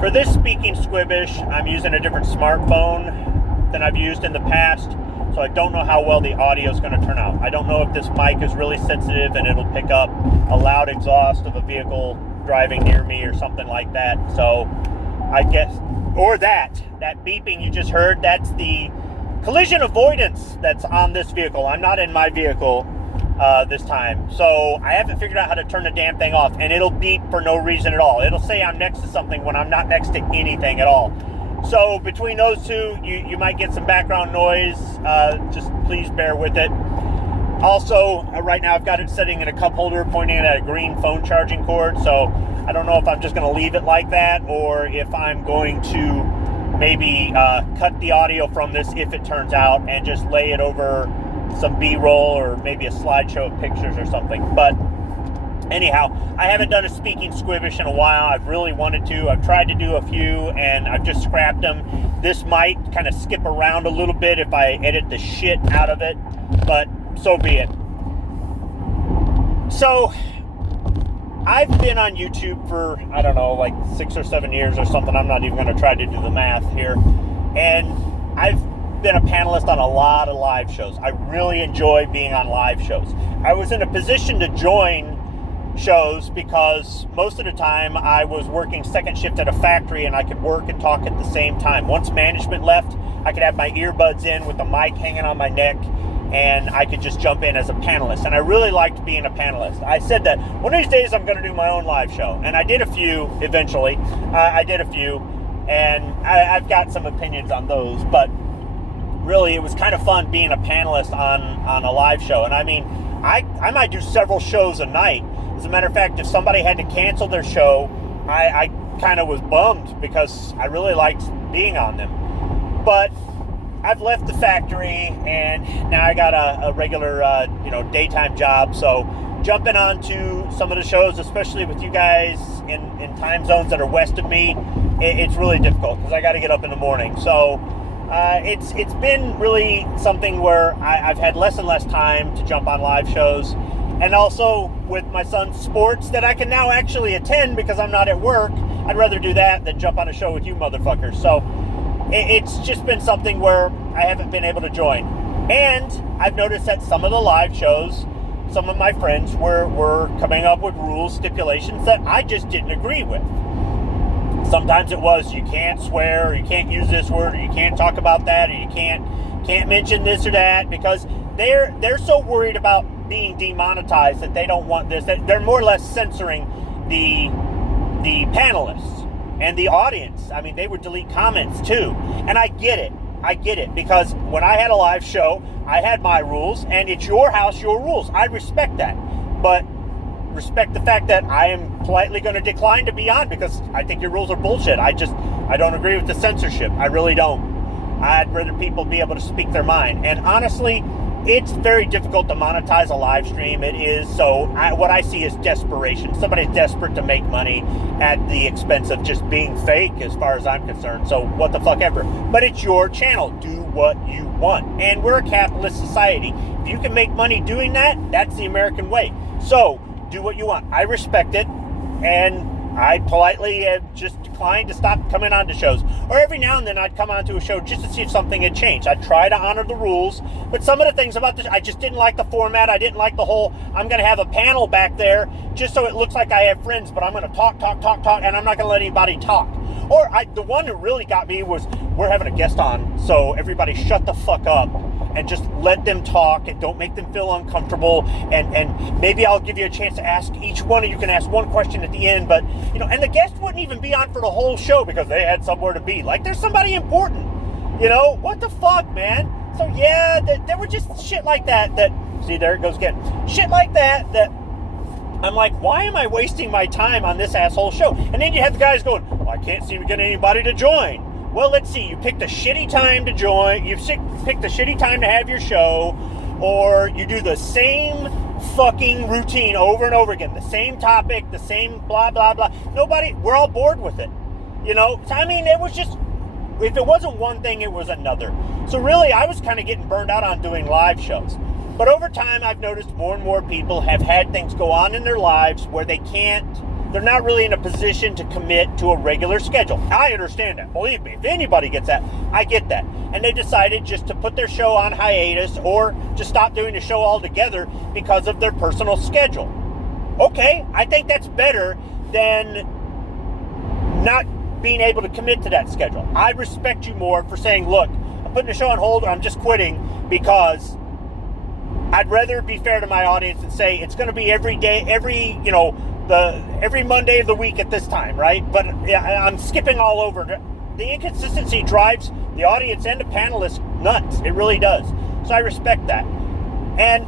For this Speaking Squibbish, I'm using a different smartphone than I've used in the past, so I don't know how well the audio is going to turn out. I don't know if this mic is really sensitive and it'll pick up a loud exhaust of a vehicle driving near me or something like that. So I guess, or that beeping you just heard, that's the collision avoidance that's on this vehicle. I'm not in my vehicle this time, so I haven't figured out how to turn the damn thing off, and it'll beep for no reason at all. It'll say I'm next to something when I'm not next to anything at all. So between those two, you might get some background noise. Just please bear with it. Also, right now I've got it sitting in a cup holder pointing at a green phone charging cord, so I don't know if I'm just going to leave it like that or if I'm going to maybe cut the audio from this if it turns out and just lay it over some B-roll or maybe a slideshow of pictures or something. But anyhow, I haven't done a Speaking Squibbish in a while. I've really wanted to. I've tried to do a few and I've just scrapped them. This might kind of skip around a little bit if I edit the shit out of it, but so be it. So I've been on YouTube for, I don't know, like 6 or 7 years or something. I'm not even going to try to do the math here. And I've been a panelist on a lot of live shows. I really enjoy being on live shows. I was in a position to join shows because most of the time I was working second shift at a factory and I could work and talk at the same time. Once management left, I could have my earbuds in with the mic hanging on my neck and I could just jump in as a panelist. And I really liked being a panelist. I said that one of these days I'm going to do my own live show. And I did a few eventually. I did a few and I've got some opinions on those, but really it was kind of fun being a panelist on a live show. And I mean, I might do several shows a night. As a matter of fact, if somebody had to cancel their show, I kind of was bummed because I really liked being on them. But I've left the factory and now I got a regular daytime job. So jumping onto some of the shows, especially with you guys in time zones that are west of me, it's really difficult because I got to get up in the morning. So it's been really something where I've had less and less time to jump on live shows. And also with my son's sports that I can now actually attend because I'm not at work, I'd rather do that than jump on a show with you motherfuckers. So it's just been something where I haven't been able to join. And I've noticed that some of the live shows, some of my friends were coming up with rules, stipulations that I just didn't agree with. Sometimes it was you can't swear, or you can't use this word, or you can't talk about that, or you can't mention this or that, because they're so worried about being demonetized that they don't want this. That they're more or less censoring the panelists and the audience. I mean, they would delete comments too. And I get it, because when I had a live show, I had my rules, and it's your house, your rules. I respect that. But respect the fact that I am politely going to decline to be on because I think your rules are bullshit. I don't agree with the censorship. I really don't. I'd rather people be able to speak their mind. And honestly, it's very difficult to monetize a live stream. It is. So what I see is desperation. Somebody's desperate to make money at the expense of just being fake as far as I'm concerned. So what the fuck ever. But it's your channel. Do what you want. And we're a capitalist society. If you can make money doing that, that's the American way. So do what you want. I respect it. And I politely just declined to stop coming on to shows. Or every now and then I'd come on to a show just to see if something had changed. I'd try to honor the rules, but some of the things about this, I just didn't like the format. I didn't like the whole, I'm going to have a panel back there just so it looks like I have friends, but I'm going to talk, and I'm not going to let anybody talk. Or the one that really got me was, we're having a guest on, so everybody shut the fuck up and just let them talk and don't make them feel uncomfortable, and maybe I'll give you a chance to ask each one, and you can ask one question at the end, but and the guest wouldn't even be on for the whole show because they had somewhere to be. Like, there's somebody important, what the fuck, man? So yeah, there were just shit like that see, there it goes again, shit like that I'm like, why am I wasting my time on this asshole show? And then you have the guys going, well, I can't seem to get anybody to join. Well, let's see, you picked a shitty time to join, you picked a shitty time to have your show, or you do the same fucking routine over and over again, the same topic, the same blah, blah, blah. We're all bored with it, I mean, it was just, if it wasn't one thing, it was another. So really, I was kind of getting burned out on doing live shows. But over time, I've noticed more and more people have had things go on in their lives where they can't they're not really in a position to commit to a regular schedule. I understand that. Believe me, if anybody gets that, I get that. And they decided just to put their show on hiatus or just stop doing the show altogether because of their personal schedule. Okay, I think that's better than not being able to commit to that schedule. I respect you more for saying, look, I'm putting the show on hold or I'm just quitting because I'd rather be fair to my audience and say it's going to be every day, every Monday of the week at this time, right? But I'm skipping all over. The inconsistency drives the audience and the panelists nuts. It really does. So I respect that. And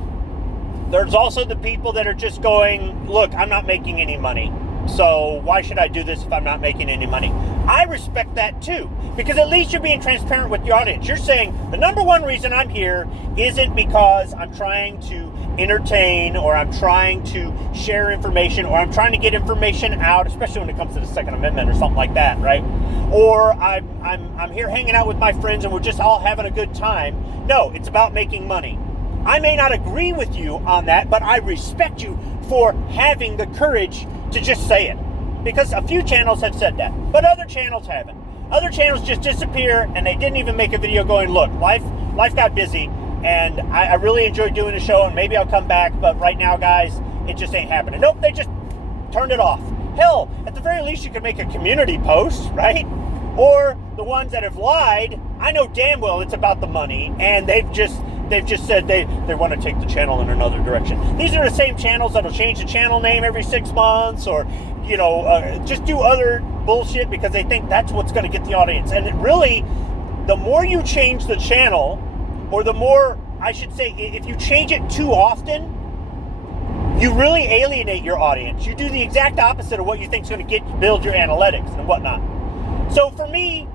there's also the people that are just going, look, I'm not making any money. So why should I do this if I'm not making any money? I respect that too, because at least you're being transparent with your audience. You're saying the number one reason I'm here isn't because I'm trying to entertain or I'm trying to share information or I'm trying to get information out, especially when it comes to the Second Amendment or something like that, right? Or I'm here hanging out with my friends and we're just all having a good time. No, it's about making money. I may not agree with you on that, but I respect you for having the courage to just say it. Because a few channels have said that, but other channels haven't. Other channels just disappear and they didn't even make a video going, look, life got busy and I really enjoyed doing the show and maybe I'll come back, but right now, guys, it just ain't happening. Nope, they just turned it off. Hell, at the very least, you could make a community post, right? Or the ones that have lied, I know damn well it's about the money and they've just said they want to take the channel in another direction. These are the same channels that'll change the channel name every 6 months or, just do other bullshit because they think that's what's going to get the audience. And it really, the more you change the channel, or the more, I should say, if you change it too often, you really alienate your audience. You do the exact opposite of what you think is going to build your analytics and whatnot. So for me,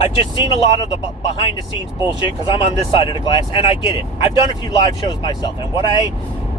I've just seen a lot of the behind the scenes bullshit because I'm on this side of the glass and I get it. I've done a few live shows myself and what I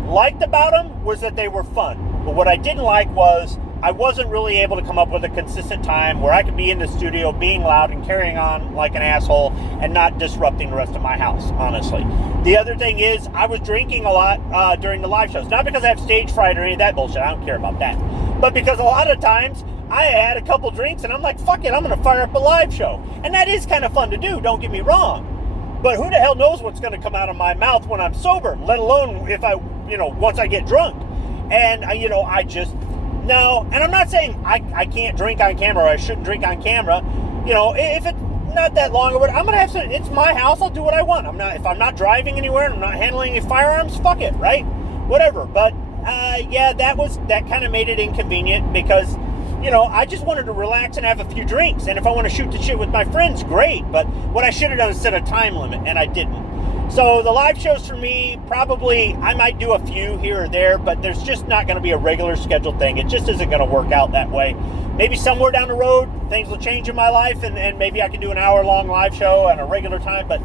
liked about them was that they were fun. But what I didn't like was I wasn't really able to come up with a consistent time where I could be in the studio being loud and carrying on like an asshole and not disrupting the rest of my house, honestly. The other thing is I was drinking a lot during the live shows. Not because I have stage fright or any of that bullshit. I don't care about that. But because a lot of times I had a couple drinks and I'm like, fuck it, I'm going to fire up a live show. And that is kind of fun to do, don't get me wrong. But who the hell knows what's going to come out of my mouth when I'm sober, let alone if I, once I get drunk. And, I just, no. And I'm not saying I can't drink on camera or I shouldn't drink on camera. If it's not that long or whatever, I'm going to have some, it's my house, I'll do what I want. If I'm not driving anywhere and I'm not handling any firearms, fuck it, right? Whatever. But, that kind of made it inconvenient because, I just wanted to relax and have a few drinks. And if I want to shoot the shit with my friends, great. But what I should have done is set a time limit, and I didn't. So the live shows for me, probably, I might do a few here or there, but there's just not going to be a regular scheduled thing. It just isn't going to work out that way. Maybe somewhere down the road, things will change in my life, and maybe I can do an hour-long live show at a regular time, but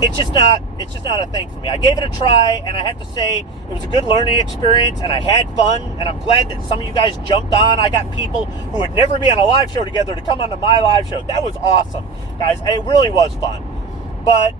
it's just not a thing for me. I gave it a try, and I have to say it was a good learning experience, and I had fun, and I'm glad that some of you guys jumped on. I got people who would never be on a live show together to come onto my live show. That was awesome, guys. It really was fun. But,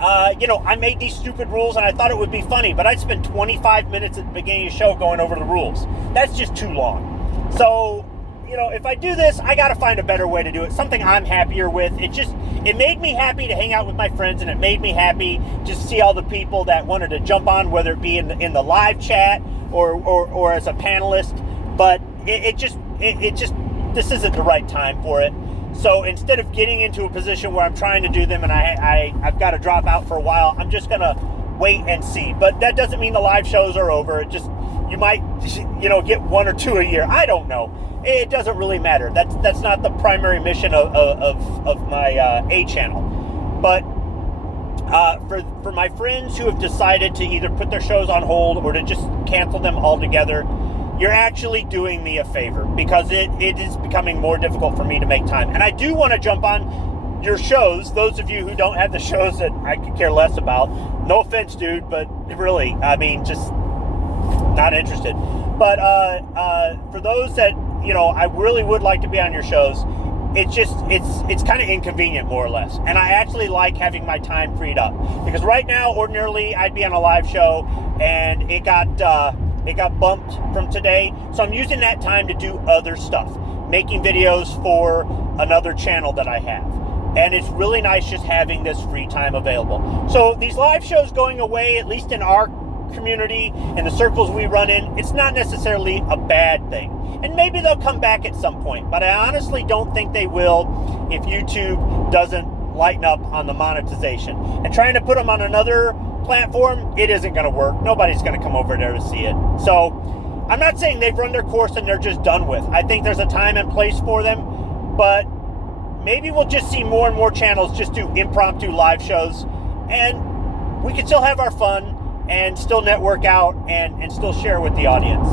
I made these stupid rules, and I thought it would be funny, but I'd spend 25 minutes at the beginning of the show going over the rules. That's just too long. So, if I do this, I got to find a better way to do it, something I'm happier with. It made me happy to hang out with my friends, and it made me happy just to see all the people that wanted to jump on, whether it be in the live chat or as a panelist. But it just this isn't the right time for it. So instead of getting into a position where I'm trying to do them and I've got to drop out for a while, I'm just gonna wait and see. But that doesn't mean the live shows are over. It just, you might get 1 or 2 a year. I don't know. It doesn't really matter. That's not the primary mission of my A channel. But for my friends who have decided to either put their shows on hold or to just cancel them altogether, you're actually doing me a favor because it is becoming more difficult for me to make time. And I do want to jump on your shows, those of you who don't have the shows that I could care less about. No offense, dude, but really, just not interested. But for those that, I really would like to be on your shows, it's kind of inconvenient, more or less. And I actually like having my time freed up. Because right now, ordinarily, I'd be on a live show, and it got It got bumped from today. So I'm using that time to do other stuff, making videos for another channel that I have. And it's really nice just having this free time available. So these live shows going away, at least in our community and the circles we run in, it's not necessarily a bad thing. And maybe they'll come back at some point, but I honestly don't think they will if YouTube doesn't lighten up on the monetization. And trying to put them on another platform, it isn't going to work. Nobody's going to come over there to see it. So I'm not saying they've run their course and they're just done with. I think there's a time and place for them, but maybe we'll just see more and more channels just do impromptu live shows, and we can still have our fun and still network out and still share with the audience.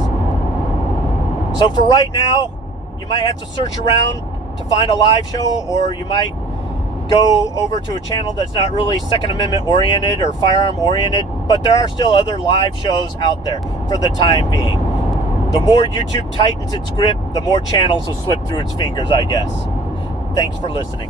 So for right now, you might have to search around to find a live show, or you might go over to a channel that's not really Second Amendment oriented or firearm oriented, but there are still other live shows out there for the time being. The more YouTube tightens its grip, the more channels will slip through its fingers, I guess. Thanks for listening.